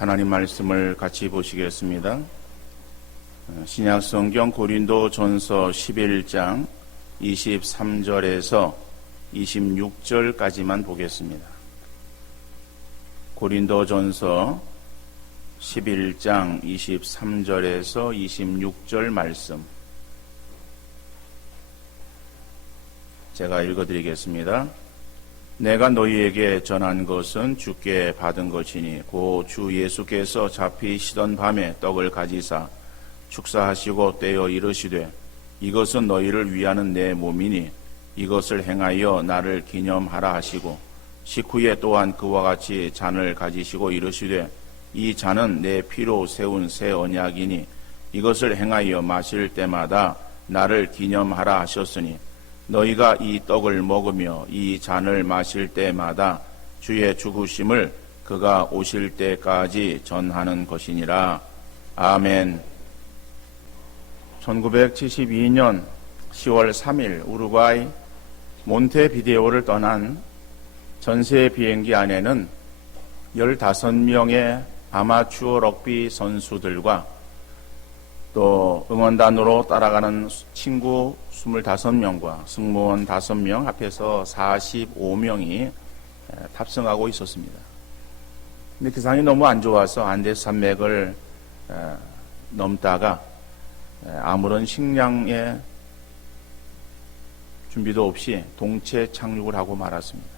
하나님 말씀을 같이 보시겠습니다. 신약성경 고린도전서 11장 23절에서 26절까지만 보겠습니다. 고린도전서 11장 23절에서 26절 말씀 제가 읽어드리겠습니다. 내가 너희에게 전한 것은 주께 받은 것이니 곧 주 예수께서 잡히시던 밤에 떡을 가지사 축사하시고 떼어 이르시되 이것은 너희를 위하는 내 몸이니 이것을 행하여 나를 기념하라 하시고 식후에 또한 그와 같이 잔을 가지시고 이르시되 이 잔은 내 피로 세운 새 언약이니 이것을 행하여 마실 때마다 나를 기념하라 하셨으니 너희가 이 떡을 먹으며 이 잔을 마실 때마다 주의 죽으심을 그가 오실 때까지 전하는 것이니라. 아멘. 1972년 10월 3일 우루과이 몬테비데오를 떠난 전세 비행기 안에는 15명의 아마추어 럭비 선수들과 또 응원단으로 따라가는 친구 25명과 승무원 5명 합해서 45명이 탑승하고 있었습니다. 근데 기상이 너무 안 좋아서 안데스 산맥을 넘다가 아무런 식량의 준비도 없이 동체 착륙을 하고 말았습니다.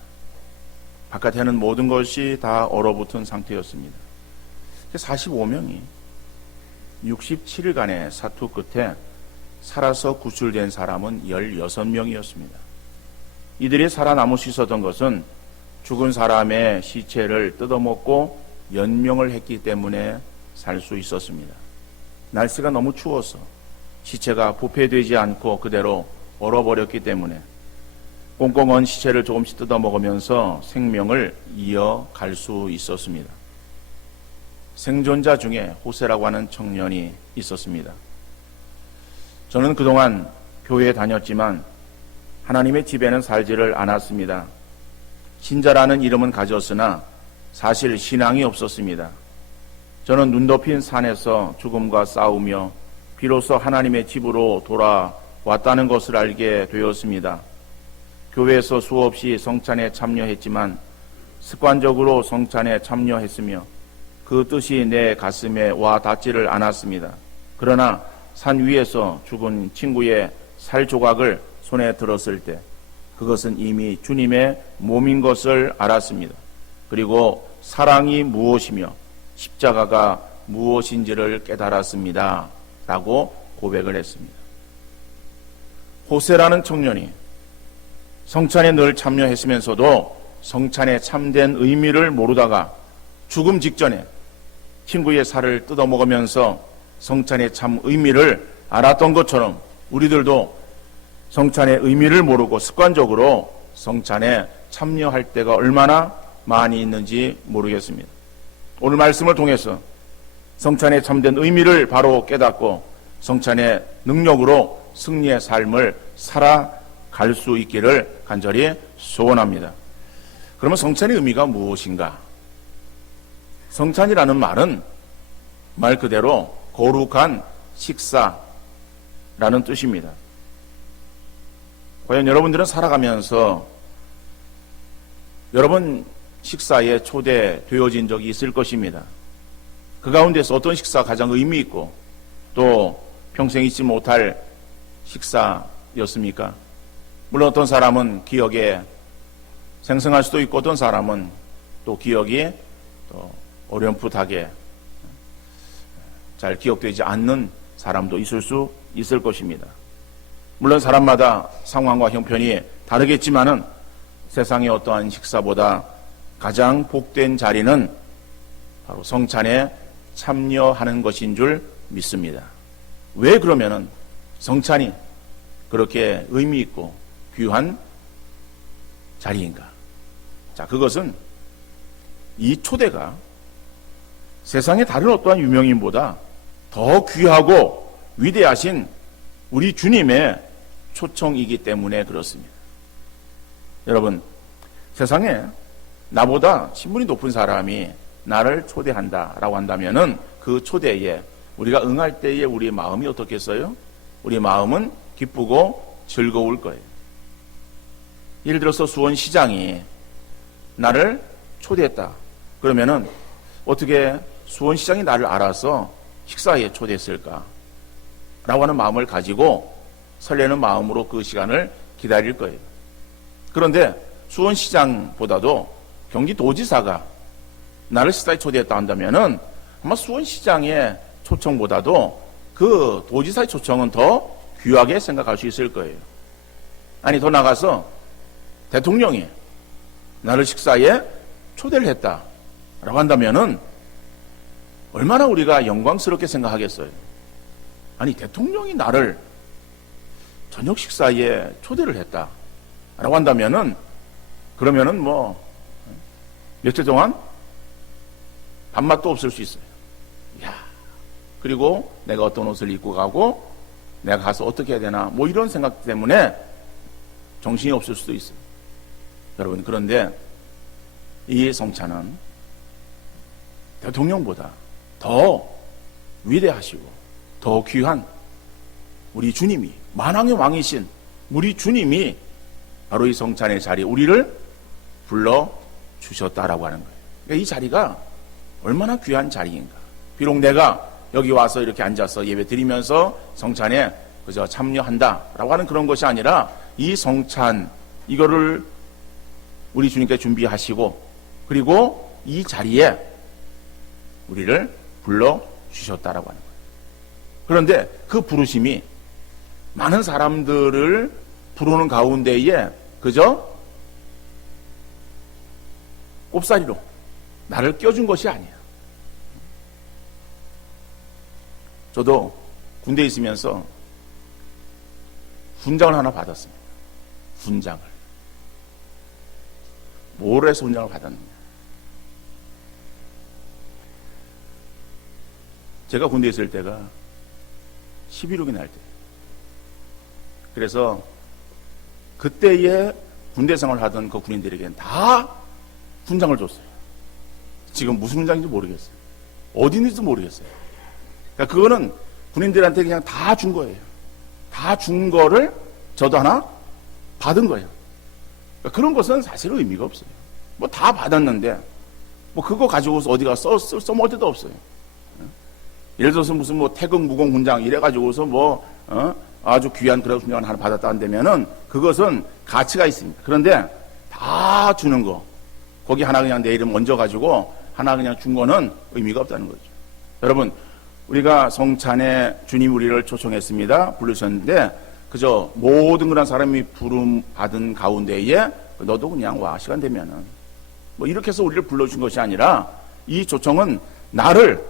바깥에는 모든 것이 다 얼어붙은 상태였습니다. 45명이 67일간의 사투 끝에 살아서 구출된 사람은 16명이었습니다. 이들이 살아남을 수 있었던 것은 죽은 사람의 시체를 뜯어먹고 연명을 했기 때문에 살 수 있었습니다. 날씨가 너무 추워서 시체가 부패되지 않고 그대로 얼어버렸기 때문에 꽁꽁 언 시체를 조금씩 뜯어먹으면서 생명을 이어갈 수 있었습니다. 생존자 중에 호세라고 하는 청년이 있었습니다. 저는 그동안 교회에 다녔지만 하나님의 집에는 살지를 않았습니다. 신자라는 이름은 가졌으나 사실 신앙이 없었습니다. 저는 눈 덮인 산에서 죽음과 싸우며 비로소 하나님의 집으로 돌아왔다는 것을 알게 되었습니다. 교회에서 수없이 성찬에 참여했지만 습관적으로 성찬에 참여했으며 그 뜻이 내 가슴에 와 닿지를 않았습니다. 그러나 산 위에서 죽은 친구의 살 조각을 손에 들었을 때 그것은 이미 주님의 몸인 것을 알았습니다. 그리고 사랑이 무엇이며 십자가가 무엇인지를 깨달았습니다. 라고 고백을 했습니다. 호세라는 청년이 성찬에 늘 참여했으면서도 성찬의 참된 의미를 모르다가 죽음 직전에 친구의 살을 뜯어먹으면서 성찬의 참 의미를 알았던 것처럼 우리들도 성찬의 의미를 모르고 습관적으로 성찬에 참여할 때가 얼마나 많이 있는지 모르겠습니다. 오늘 말씀을 통해서 성찬의 참된 의미를 바로 깨닫고 성찬의 능력으로 승리의 삶을 살아갈 수 있기를 간절히 소원합니다. 그러면 성찬의 의미가 무엇인가? 성찬이라는 말은 말 그대로 거룩한 식사라는 뜻입니다. 과연 여러분들은 살아가면서 여러분 식사에 초대되어진 적이 있을 것입니다. 그 가운데서 어떤 식사가 가장 의미 있고 또 평생 잊지 못할 식사였습니까? 물론 어떤 사람은 기억에 생생할 수도 있고 어떤 사람은 또 기억이 또 어렴풋하게 잘 기억되지 않는 사람도 있을 수 있을 것입니다. 물론 사람마다 상황과 형편이 다르겠지만은 세상의 어떠한 식사보다 가장 복된 자리는 바로 성찬에 참여하는 것인 줄 믿습니다. 왜 그러면은 성찬이 그렇게 의미 있고 귀한 자리인가? 자, 그것은 이 초대가 세상의 다른 어떠한 유명인보다 더 귀하고 위대하신 우리 주님의 초청이기 때문에 그렇습니다. 여러분, 세상에 나보다 신분이 높은 사람이 나를 초대한다라고 한다면은 그 초대에 우리가 응할 때에 우리의 마음이 어떻겠어요? 우리 마음은 기쁘고 즐거울 거예요. 예를 들어서 수원시장이 나를 초대했다. 그러면은 어떻게 수원시장이 나를 알아서 식사에 초대했을까? 라고 하는 마음을 가지고 설레는 마음으로 그 시간을 기다릴 거예요. 그런데 수원시장보다도 경기도지사가 나를 식사에 초대했다 한다면은 아마 수원시장의 초청보다도 그 도지사의 초청은 더 귀하게 생각할 수 있을 거예요. 아니, 더 나가서 대통령이 나를 식사에 초대를 했다라고 한다면은 얼마나 우리가 영광스럽게 생각하겠어요. 아니, 대통령이 나를 저녁 식사에 초대를 했다라고 한다면은 그러면은 뭐 며칠 동안 밥맛도 없을 수 있어요. 야, 그리고 내가 어떤 옷을 입고 가고 내가 가서 어떻게 해야 되나 뭐 이런 생각 때문에 정신이 없을 수도 있어요. 여러분, 그런데 이 성찬은 대통령보다 더 위대하시고 더 귀한 우리 주님이, 만왕의 왕이신 우리 주님이 바로 이 성찬의 자리에 우리를 불러주셨다라고 하는 거예요. 그러니까 이 자리가 얼마나 귀한 자리인가. 비록 내가 여기 와서 이렇게 앉아서 예배 드리면서 성찬에 그저 참여한다라고 하는 그런 것이 아니라 이 성찬, 이거를 우리 주님께 준비하시고 그리고 이 자리에 우리를 불러주셨다라고 하는 거예요. 그런데 그 부르심이 많은 사람들을 부르는 가운데에 그저 꼽사리로 나를 껴준 것이 아니야. 저도 군대에 있으면서 훈장을 하나 받았습니다. 훈장을. 뭘 해서 훈장을 받았느냐. 제가 군대에 있을 때가 11.6이 날 때. 그래서 그때에 군대 생활을 하던 그 군인들에게는 다 훈장을 줬어요. 지금 무슨 훈장인지 모르겠어요. 어디 있는지도 모르겠어요. 그러니까 그거는 군인들한테 그냥 다 준 거예요. 다 준 거를 저도 하나 받은 거예요. 그러니까 그런 것은 사실 의미가 없어요. 뭐 다 받았는데 뭐 그거 가지고서 어디가 써먹을 데도 없어요. 예를 들어서 무슨 뭐 태극 무공 훈장 이래 가지고서 뭐 아주 귀한 그런 훈장을 하나 받았다 한다면은 그것은 가치가 있습니다. 그런데 다 주는 거, 거기 하나 그냥 내 이름 얹어 가지고 하나 그냥 준 거는 의미가 없다는 거죠. 여러분, 우리가 성찬에 주님 우리를 초청했습니다. 부르셨는데 그저 모든 그런 사람이 부름 받은 가운데에 너도 그냥 와, 시간 되면은 뭐 이렇게 해서 우리를 불러준 것이 아니라 이 초청은 나를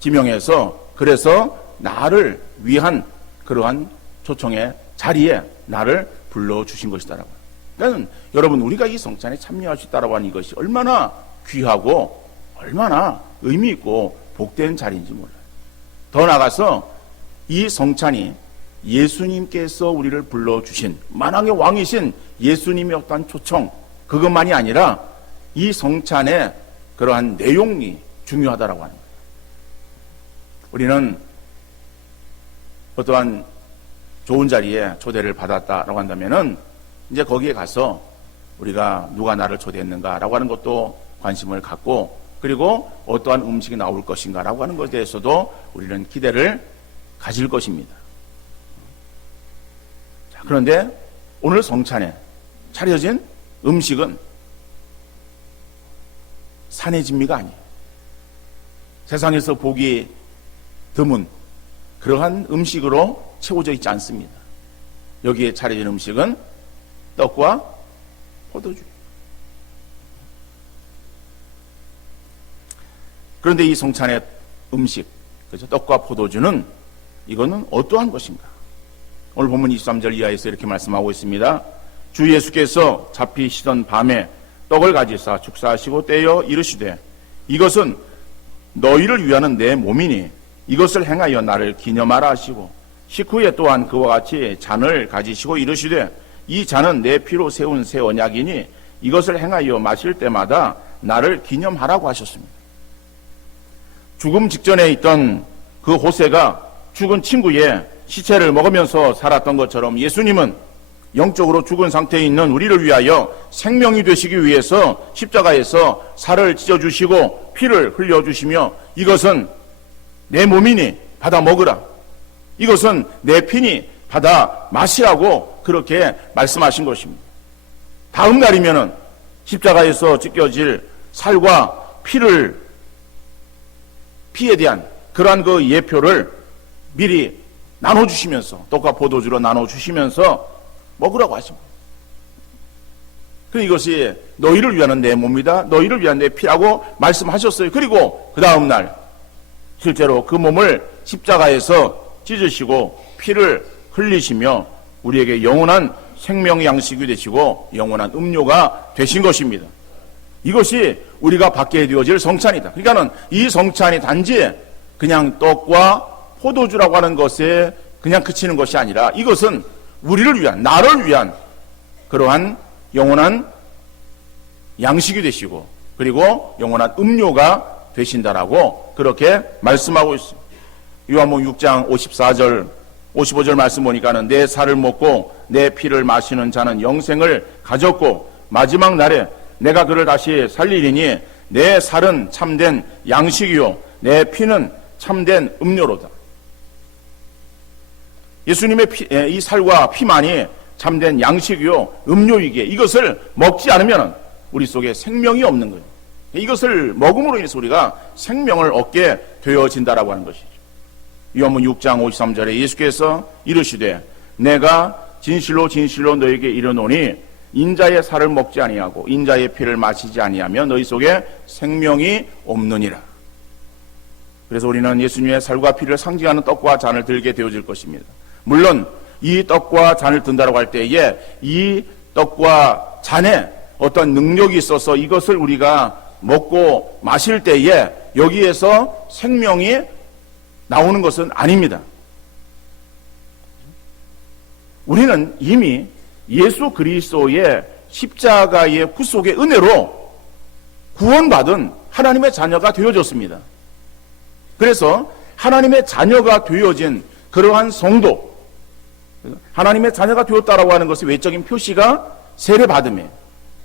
지명해서 그래서 나를 위한 그러한 초청의 자리에 나를 불러주신 것이다라고. 그러니까 여러분, 우리가 이 성찬에 참여할 수 있다라고 하는 이것이 얼마나 귀하고 얼마나 의미 있고 복된 자리인지 몰라요. 더 나아가서 이 성찬이 예수님께서 우리를 불러주신 만왕의 왕이신 예수님의 어떤 초청, 그것만이 아니라 이 성찬의 그러한 내용이 중요하다라고 하는 거예요. 우리는 어떠한 좋은 자리에 초대를 받았다라고 한다면은 이제 거기에 가서 우리가 누가 나를 초대했는가라고 하는 것도 관심을 갖고 그리고 어떠한 음식이 나올 것인가라고 하는 것에 대해서도 우리는 기대를 가질 것입니다. 자, 그런데 오늘 성찬에 차려진 음식은 산의 진미가 아니에요. 세상에서 보기 드문 그러한 음식으로 채워져 있지 않습니다. 여기에 차려진 음식은 떡과 포도주예요. 그런데 이 성찬의 음식, 그렇죠? 떡과 포도주는 이거는 어떠한 것인가? 오늘 본문 23절 이하에서 이렇게 말씀하고 있습니다. 주 예수께서 잡히시던 밤에 떡을 가지사 축사하시고 떼어 이르시되 이것은 너희를 위하는 내 몸이니 이것을 행하여 나를 기념하라 하시고 식후에 또한 그와 같이 잔을 가지시고 이르시되 이 잔은 내 피로 세운 새 언약이니 이것을 행하여 마실 때마다 나를 기념하라고 하셨습니다. 죽음 직전에 있던 그 호세가 죽은 친구의 시체를 먹으면서 살았던 것처럼 예수님은 영적으로 죽은 상태에 있는 우리를 위하여 생명이 되시기 위해서 십자가에서 살을 찢어주시고 피를 흘려주시며 이것은 내 몸이니 받아 먹으라. 이것은 내 피니 받아 마시라고 그렇게 말씀하신 것입니다. 다음 날이면은 십자가에서 찢겨질 살과 피에 대한 그러한 그 예표를 미리 나눠주시면서 떡과 포도주로 나눠주시면서 먹으라고 하십니다. 이것이 너희를 위한 내 몸이다. 너희를 위한 내 피라고 말씀하셨어요. 그리고 그 다음 날 실제로 그 몸을 십자가에서 찢으시고 피를 흘리시며 우리에게 영원한 생명 양식이 되시고 영원한 음료가 되신 것입니다. 이것이 우리가 받게 되어질 성찬이다. 그러니까는 이 성찬이 단지 그냥 떡과 포도주라고 하는 것에 그냥 그치는 것이 아니라 이것은 우리를 위한, 나를 위한 그러한 영원한 양식이 되시고 그리고 영원한 음료가 되신다라고 그렇게 말씀하고 있습니다. 요한복음 6장 54절 55절 말씀 보니까는 내 살을 먹고 내 피를 마시는 자는 영생을 가졌고 마지막 날에 내가 그를 다시 살리리니 내 살은 참된 양식이요 내 피는 참된 음료로다. 예수님의 이 살과 피만이 참된 양식이요 음료이기에 이것을 먹지 않으면 우리 속에 생명이 없는 거예요. 이것을 먹음으로 인해서 우리가 생명을 얻게 되어진다라고 하는 것이죠. 요한복음 6장 53절에 예수께서 이르시되 내가 진실로 진실로 너에게 이르노니 인자의 살을 먹지 아니하고 인자의 피를 마시지 아니하면 너희 속에 생명이 없느니라. 그래서 우리는 예수님의 살과 피를 상징하는 떡과 잔을 들게 되어질 것입니다. 물론 이 떡과 잔을 든다라고 할 때에 이 떡과 잔에 어떤 능력이 있어서 이것을 우리가 먹고 마실 때에 여기에서 생명이 나오는 것은 아닙니다. 우리는 이미 예수 그리스도의 십자가의 구속의 은혜로 구원받은 하나님의 자녀가 되어졌습니다. 그래서 하나님의 자녀가 되어진 그러한 성도, 하나님의 자녀가 되었다라고 하는 것의 외적인 표시가 세례받음이에요.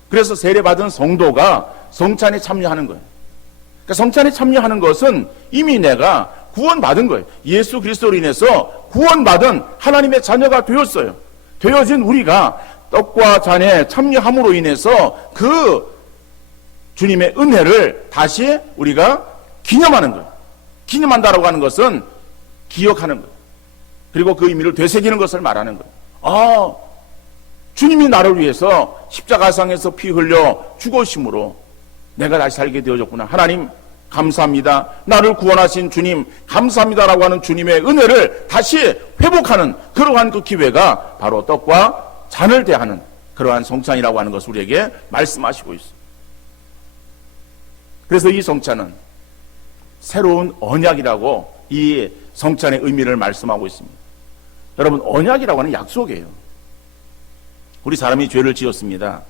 그래서 세례받은 성도가 성찬에 참여하는 거예요. 그러니까 성찬에 참여하는 것은 이미 내가 구원받은 거예요. 예수 그리스도로 인해서 구원받은 하나님의 자녀가 되었어요. 되어진 우리가 떡과 잔에 참여함으로 인해서 그 주님의 은혜를 다시 우리가 기념하는 거예요. 기념한다라고 하는 것은 기억하는 거예요. 그리고 그 의미를 되새기는 것을 말하는 거예요. 주님이 나를 위해서 십자가상에서 피 흘려 죽으심으로 내가 다시 살게 되어졌구나. 하나님 감사합니다. 나를 구원하신 주님 감사합니다라고 하는 주님의 은혜를 다시 회복하는 그러한 그 기회가 바로 떡과 잔을 대하는 그러한 성찬이라고 하는 것을 우리에게 말씀하시고 있습니다. 그래서 이 성찬은 새로운 언약이라고 이 성찬의 의미를 말씀하고 있습니다. 여러분, 언약이라고 하는 약속이에요. 우리 사람이 죄를 지었습니다.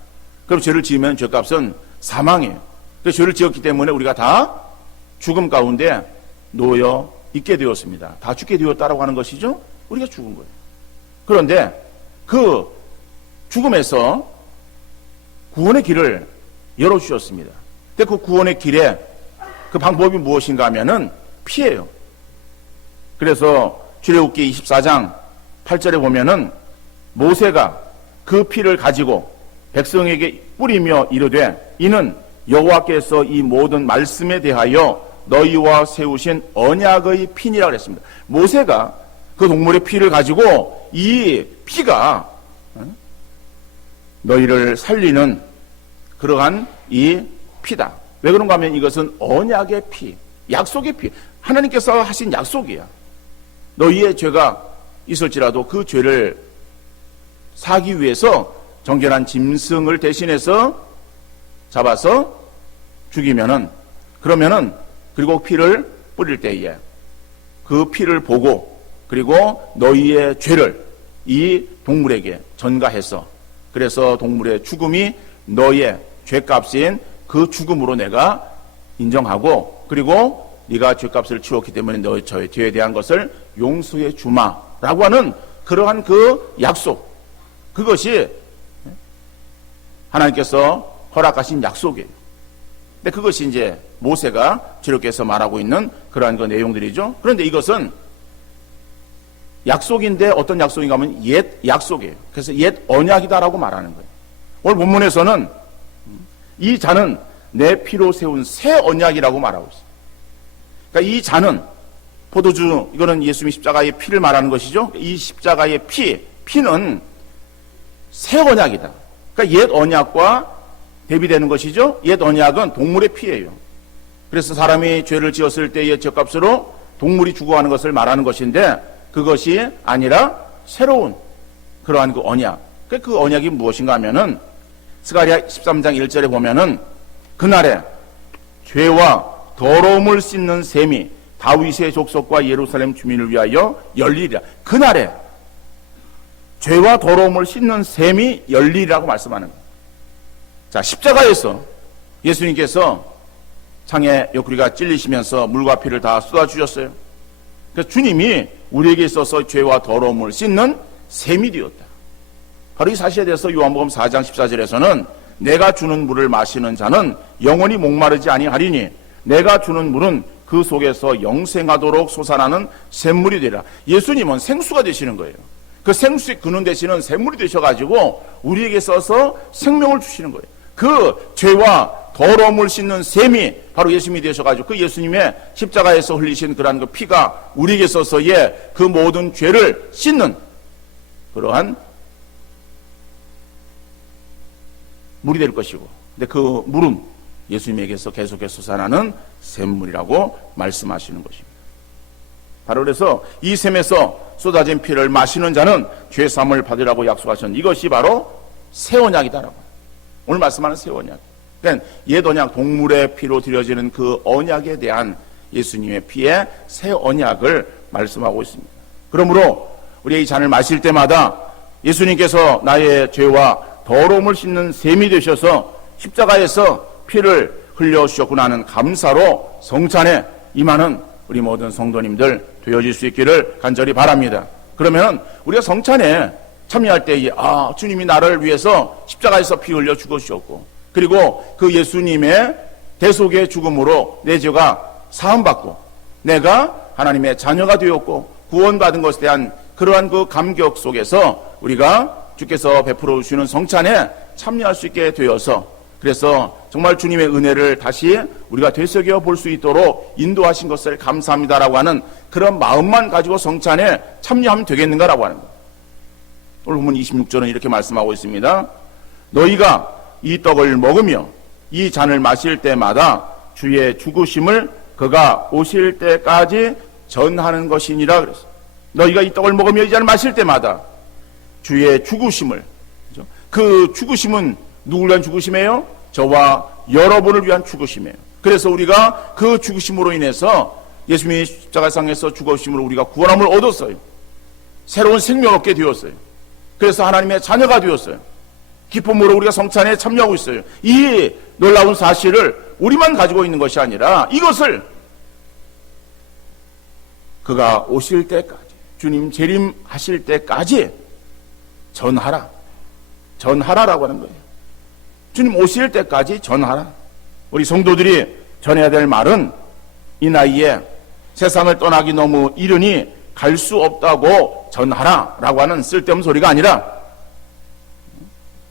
그럼 죄를 지으면 죄값은 사망이에요. 그 죄를 지었기 때문에 우리가 다 죽음 가운데 놓여 있게 되었습니다. 다 죽게 되었다라고 하는 것이죠. 우리가 죽은 거예요. 그런데 그 죽음에서 구원의 길을 열어주셨습니다. 근데 그 구원의 길에 그 방법이 무엇인가 하면은 피예요. 그래서 출애굽기 24장 8절에 보면은 모세가 그 피를 가지고 백성에게 뿌리며 이르되 이는 여호와께서 이 모든 말씀에 대하여 너희와 세우신 언약의 피니라 그랬습니다. 모세가 그 동물의 피를 가지고 이 피가 너희를 살리는 그러한 이 피다. 왜 그런가 하면 이것은 언약의 피, 약속의 피. 하나님께서 하신 약속이야. 너희의 죄가 있을지라도 그 죄를 사기 위해서 정결한 짐승을 대신해서 잡아서 죽이면은, 그러면은, 그리고 피를 뿌릴 때에 그 피를 보고, 그리고 너희의 죄를 이 동물에게 전가해서, 그래서 동물의 죽음이 너의 죄값인 그 죽음으로 내가 인정하고, 그리고 네가 죄값을 치웠기 때문에 너의 죄에 대한 것을 용서해 주마라고 하는 그러한 그 약속, 그것이 하나님께서 허락하신 약속이에요. 근데 그것이 이제 모세가 주력해서 말하고 있는 그러한 그 내용들이죠. 그런데 이것은 약속인데 어떤 약속인가 하면 옛 약속이에요. 그래서 옛 언약이다라고 말하는 거예요. 오늘 본문에서는 이 잔은 내 피로 세운 새 언약이라고 말하고 있어요. 그러니까 이 잔은 포도주, 이거는 예수님의 십자가의 피를 말하는 것이죠. 이 십자가의 피는 새 언약이다. 그러니까 옛 언약과 대비되는 것이죠. 옛 언약은 동물의 피예요. 그래서 사람이 죄를 지었을 때의 죄값으로 동물이 죽어가는 것을 말하는 것인데, 그것이 아니라 새로운 그러한 그 언약. 그 언약이 무엇인가 하면은 스가랴 13장 1절에 보면은 그날에 죄와 더러움을 씻는 셈이 다윗의 족속과 예루살렘 주민을 위하여 열리리라. 그날에 죄와 더러움을 씻는 셈이 열리리라고 말씀하는 거예요. 자, 십자가에서 예수님께서 창에 옆구리가 찔리시면서 물과 피를 다 쏟아주셨어요. 그래서 주님이 우리에게 있어서 죄와 더러움을 씻는 셈이 되었다. 바로 이 사실에 대해서 요한복음 4장 14절에서는 내가 주는 물을 마시는 자는 영원히 목마르지 아니하리니 내가 주는 물은 그 속에서 영생하도록 솟아나는 샘물이 되리라. 예수님은 생수가 되시는 거예요. 그 생수의 근원 되시는 샘물이 되셔가지고 우리에게 있어서 생명을 주시는 거예요. 그 죄와 더러움을 씻는 셈이 바로 예수님이 되셔가지고 그 예수님의 십자가에서 흘리신 그러한 그 피가 우리에게 있어서의 그 모든 죄를 씻는 그러한 물이 될 것이고, 근데 그 물은 예수님에게서 계속해서 솟아나는 샘물이라고 말씀하시는 것입니다. 바로 그래서 이 샘에서 쏟아진 피를 마시는 자는 죄사함을 받으라고 약속하셨는 이것이 바로 새 언약이다라고. 오늘 말씀하는 새 언약. 그러니까 옛 언약, 동물의 피로 드려지는 그 언약에 대한 예수님의 피의 새 언약을 말씀하고 있습니다. 그러므로 우리 이 잔을 마실 때마다 예수님께서 나의 죄와 더러움을 씻는 셈이 되셔서 십자가에서 피를 흘려주셨구나 하는 감사로 성찬에 임하는 우리 모든 성도님들 되어질 수 있기를 간절히 바랍니다. 그러면 우리가 성찬에 참여할 때에 주님이 나를 위해서 십자가에서 피 흘려 죽으셨고, 그리고 그 예수님의 대속의 죽음으로 내 죄가 사함받고 내가 하나님의 자녀가 되었고 구원받은 것에 대한 그러한 그 감격 속에서 우리가 주께서 베풀어 주시는 성찬에 참여할 수 있게 되어서, 그래서 정말 주님의 은혜를 다시 우리가 되새겨 볼 수 있도록 인도하신 것을 감사합니다라고 하는 그런 마음만 가지고 성찬에 참여하면 되겠는가라고 하는 거예요. 오늘 본문 26절은 이렇게 말씀하고 있습니다. 너희가 이 떡을 먹으며 이 잔을 마실 때마다 주의 죽으심을 그가 오실 때까지 전하는 것이니라 그랬어요. 너희가 이 떡을 먹으며 이 잔을 마실 때마다 주의 죽으심을, 그 죽으심은 누구를 위한 죽으심이에요? 저와 여러분을 위한 죽으심이에요. 그래서 우리가 그 죽으심으로 인해서 예수님이 십자가상에서 죽으심으로 우리가 구원함을 얻었어요. 새로운 생명 얻게 되었어요. 그래서 하나님의 자녀가 되었어요. 기쁨으로 우리가 성찬에 참여하고 있어요. 이 놀라운 사실을 우리만 가지고 있는 것이 아니라 이것을 그가 오실 때까지, 주님 재림하실 때까지 전하라라고 하는 거예요. 주님 오실 때까지 전하라. 우리 성도들이 전해야 될 말은 이 나이에 세상을 떠나기 너무 이르니 갈 수 없다고 전하라라고 하는 쓸데없는 소리가 아니라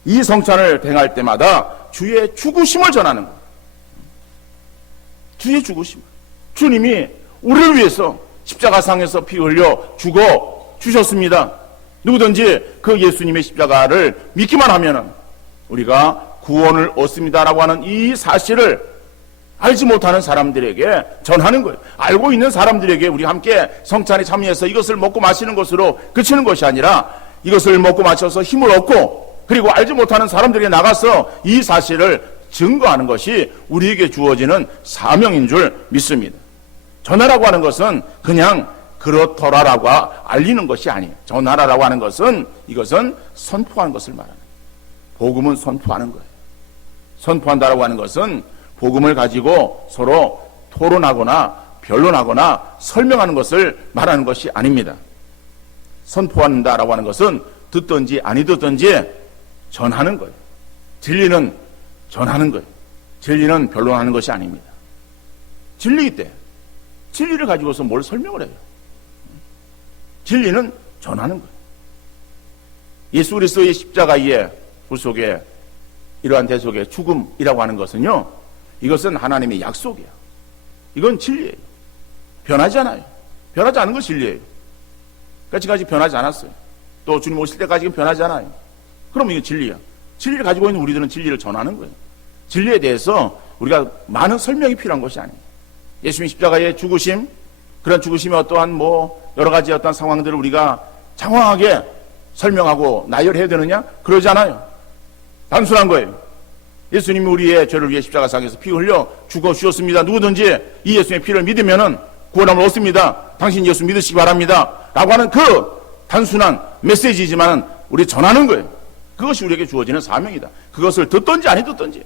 이 성찬을 행할 때마다 주의 죽으심을 전하는 거예요. 주의 죽으심. 주님이 우리를 위해서 십자가상에서 피 흘려 죽어 주셨습니다. 누구든지 그 예수님의 십자가를 믿기만 하면은 우리가 구원을 얻습니다라고 하는 이 사실을 알지 못하는 사람들에게 전하는 거예요. 알고 있는 사람들에게 우리 함께 성찬에 참여해서 이것을 먹고 마시는 것으로 그치는 것이 아니라 이것을 먹고 마셔서 힘을 얻고, 그리고 알지 못하는 사람들에게 나가서 이 사실을 증거하는 것이 우리에게 주어지는 사명인 줄 믿습니다. 전하라고 하는 것은 그냥 그렇더라라고 알리는 것이 아니에요. 전하라라고 하는 것은 이것은 선포하는 것을 말하는 거예요. 복음은 선포하는 거예요. 선포한다라고 하는 것은 복음을 가지고 서로 토론하거나 변론하거나 설명하는 것을 말하는 것이 아닙니다. 선포한다라고 하는 것은 듣든지 아니 듣든지 전하는 거예요. 진리는 전하는 거예요. 진리는 변론하는 것이 아닙니다. 진리일 때 진리를 가지고서 뭘 설명을 해요? 진리는 전하는 거예요. 예수 그리스도의 십자가의 불 속에 이러한 대속의 죽음이라고 하는 것은요, 이것은 하나님의 약속이야. 이건 진리예요. 변하지 않아요. 변하지 않은 건 진리예요. 지금까지 변하지 않았어요. 또 주님 오실 때까지는 변하지 않아요. 그럼 이게 진리야. 진리를 가지고 있는 우리들은 진리를 전하는 거예요. 진리에 대해서 우리가 많은 설명이 필요한 것이 아니에요. 예수님 십자가의 죽으심, 그런 죽으심의 어떠한 여러 가지 어떤 상황들을 우리가 장황하게 설명하고 나열해야 되느냐? 그러지 않아요. 단순한 거예요. 예수님이 우리의 죄를 위해 십자가상에서 피 흘려 죽어 주셨습니다. 누구든지 이 예수님의 피를 믿으면은 구원함을 얻습니다. 당신 예수 믿으시기 바랍니다. 라고 하는 그 단순한 메시지지만 우리 전하는 거예요. 그것이 우리에게 주어지는 사명이다. 그것을 듣든지 아니 듣든지.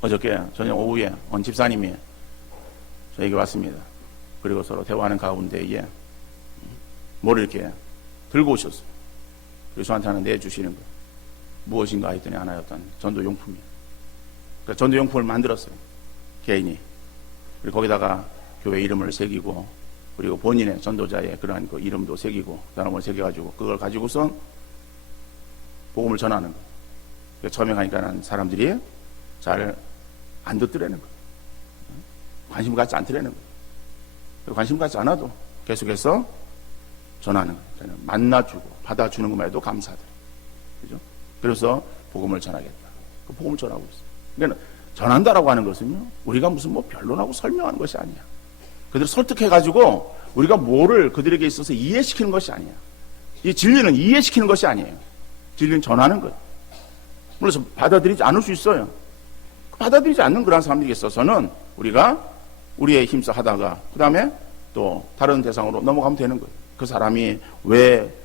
어저께 저녁 오후에 원 집사님이 저에게 왔습니다. 그리고 서로 대화하는 가운데에 뭐를 이렇게 들고 오셨어요. 그래서 저한테 하나 내주시는 거예요. 무엇인가 했더니 하나였던 전도용품이에요. 그러니까 전도용품을 만들었어요. 개인이. 그리고 거기다가 교회 이름을 새기고, 그리고 본인의 전도자의 그러한 그 이름도 새기고, 사람을 새겨가지고, 그걸 가지고선 복음을 전하는 거예요. 그러니까 처음에 가니까 사람들이 잘 안 듣더라는 거예요. 관심 갖지 않더라는 거예요. 관심 갖지 않아도 계속해서 전하는 거예요. 만나주고 받아주는 것만 해도 감사드려요. 그죠? 그래서 복음을 전하겠다. 그 복음을 전하고 있어요. 그러니까 전한다라고 하는 것은요, 우리가 무슨 변론하고 설명하는 것이 아니야. 그들을 설득해가지고 우리가 뭐를 그들에게 있어서 이해시키는 것이 아니야. 이 진리는 이해시키는 것이 아니에요. 진리는 전하는 거예요. 물론 받아들이지 않을 수 있어요. 받아들이지 않는 그런 사람들에게 있어서는 우리가 우리의 힘써 하다가 그 다음에 또 다른 대상으로 넘어가면 되는 거예요. 그 사람이 왜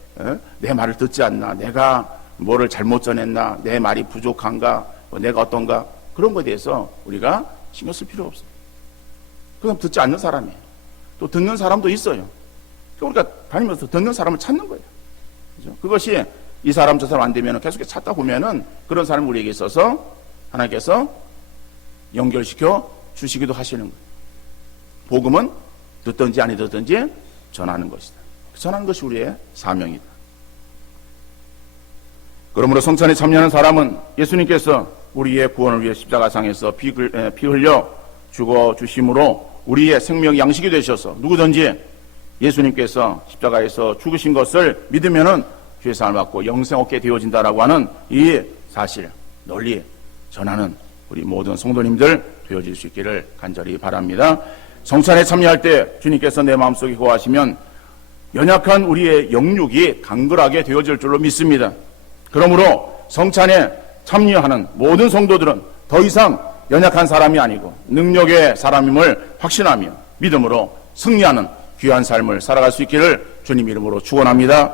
내 말을 듣지 않나, 내가 뭐를 잘못 전했나, 내 말이 부족한가, 내가 어떤가, 그런 것에 대해서 우리가 신경 쓸 필요 없어요. 그럼 듣지 않는 사람이에요. 또 듣는 사람도 있어요. 우리가 다니면서 듣는 사람을 찾는 거예요. 그죠? 그것이 이 사람 저 사람 안 되면 계속 찾다 보면은 그런 사람이 우리에게 있어서 하나님께서 연결시켜 주시기도 하시는 거예요. 복음은 듣든지 아니 듣든지 전하는 것이다. 전하는 것이 우리의 사명이다. 그러므로 성찬에 참여하는 사람은 예수님께서 우리의 구원을 위해 십자가상에서 피 흘려 죽어 주심으로 우리의 생명 양식이 되셔서 누구든지 예수님께서 십자가에서 죽으신 것을 믿으면은 죄사함을 받고 영생 얻게 되어진다라고 하는 이 사실 널리 전하는 우리 모든 성도님들 되어질 수 있기를 간절히 바랍니다. 성찬에 참여할 때 주님께서 내 마음속에 거하시면 연약한 우리의 영육이 강건하게 되어질 줄로 믿습니다. 그러므로 성찬에 참여하는 모든 성도들은 더 이상 연약한 사람이 아니고 능력의 사람임을 확신하며 믿음으로 승리하는 귀한 삶을 살아갈 수 있기를 주님 이름으로 축원합니다.